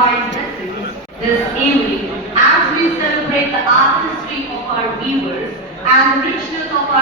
divine blessings this evening as we celebrate the artistry of our weavers and the richness of our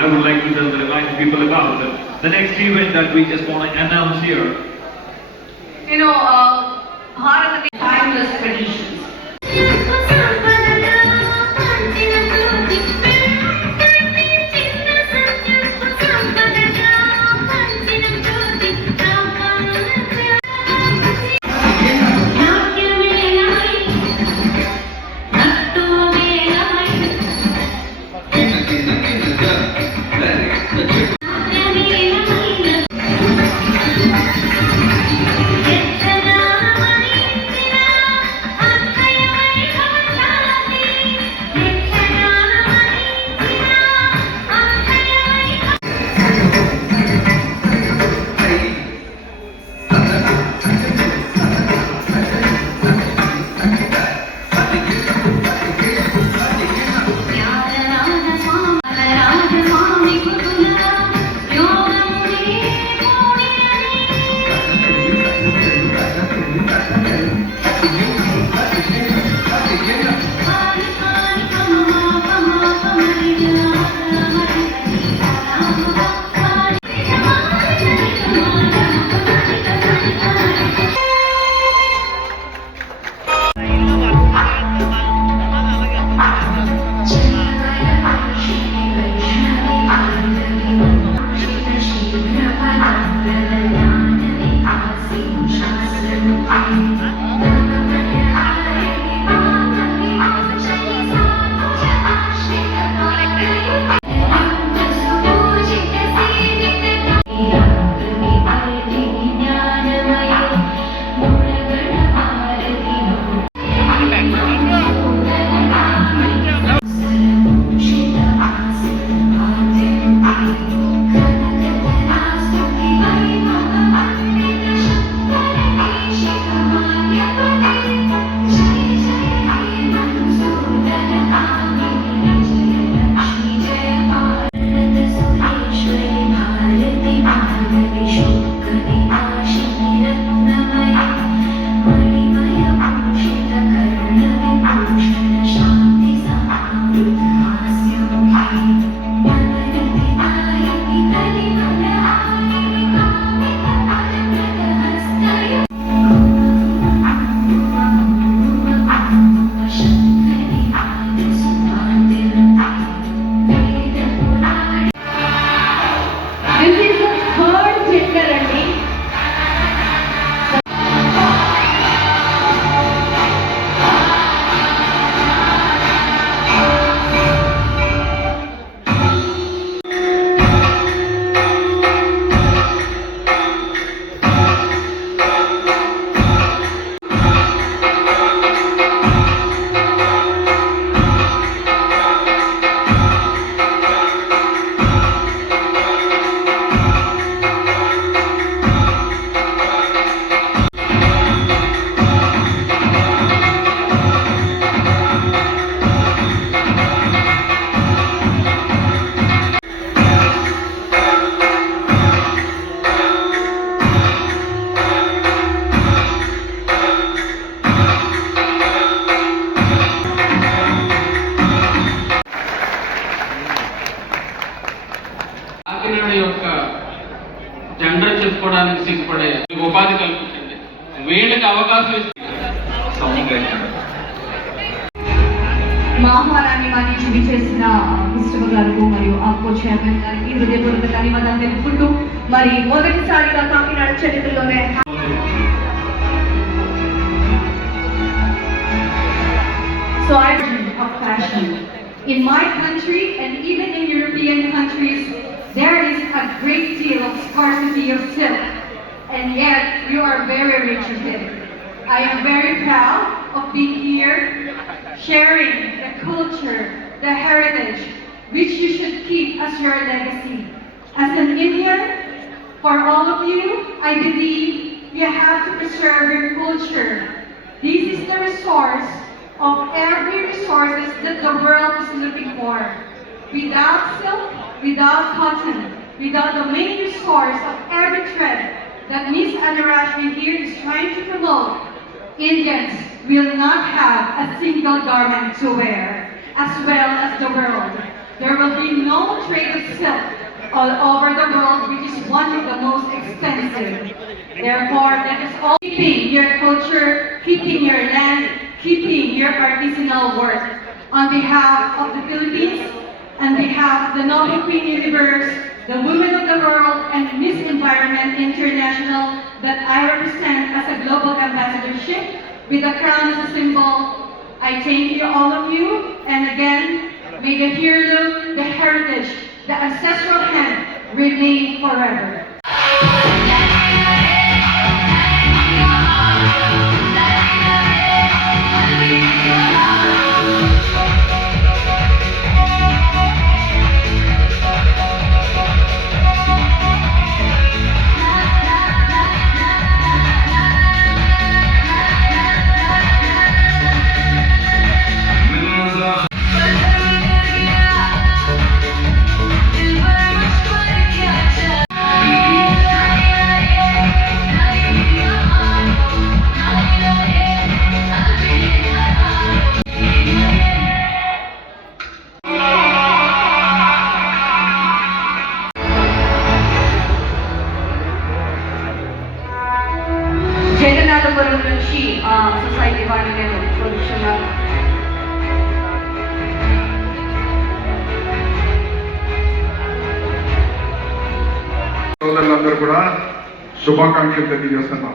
I would like to tell the Reliance people about the next event that we just want to announce here. Bharat timeless traditions. Address చెప్పుకోవడానికి సిగ్గుపడే ఉపాధి కల్పించండి, వీళ్ళకి అవకాశం ఇస్తే మా ఆహ్వానాన్ని మన్నించి విచ్చేసిన మిస్టర్ గారికి మరియు ఆప్కో చైర్మన్ గారికి హృదయపూర్వక ధన్యవాదాలు తెలుపుకుంటూ మరి మొదటిసారిగా కాకినాడ చరిత్రలోనే So I of fashion. In my country and even in European countries, there is a great deal of scarcity of silk, and yet you are very rich of it. I am very proud of being here, sharing the culture, the heritage, which you should keep as your legacy. As an Indian, for all of you, I believe you have to preserve your culture. This is the resource of every resources that the world is looking for. Without silk, without cotton, without the main resource of every thread that Ms. Anurashmi here is trying to promote, Indians will not have a single garment to wear, as well as the world. There will be no trade of silk all over the world, which is one of the most expensive. Therefore, that is all keeping your culture, keeping your land, keeping your artisanal work. On behalf of the Philippines, on behalf of the Noble Queen Universe, the Women of the World, and Miss Environment International that I represent as a global ambassadorship with the crown as a symbol, I thank you, all of you, and again, may the heirloom, the heritage, the ancestral hand remain forever. Jagannathapuram నుంచి society వారిని నేను కోరుచున్నాను. సోదరులందరూ కూడా శుభాకాంక్షలు తెలియజేస్తున్నాం.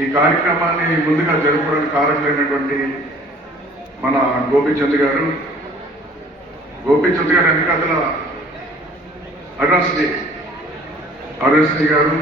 ఈ కార్యక్రమాన్ని ముందుగా జరుపుకోవడానికి కారకులైనటువంటి మన గోపీచంద్ గారు వెనకాతల అరుణశ్రీ గారు,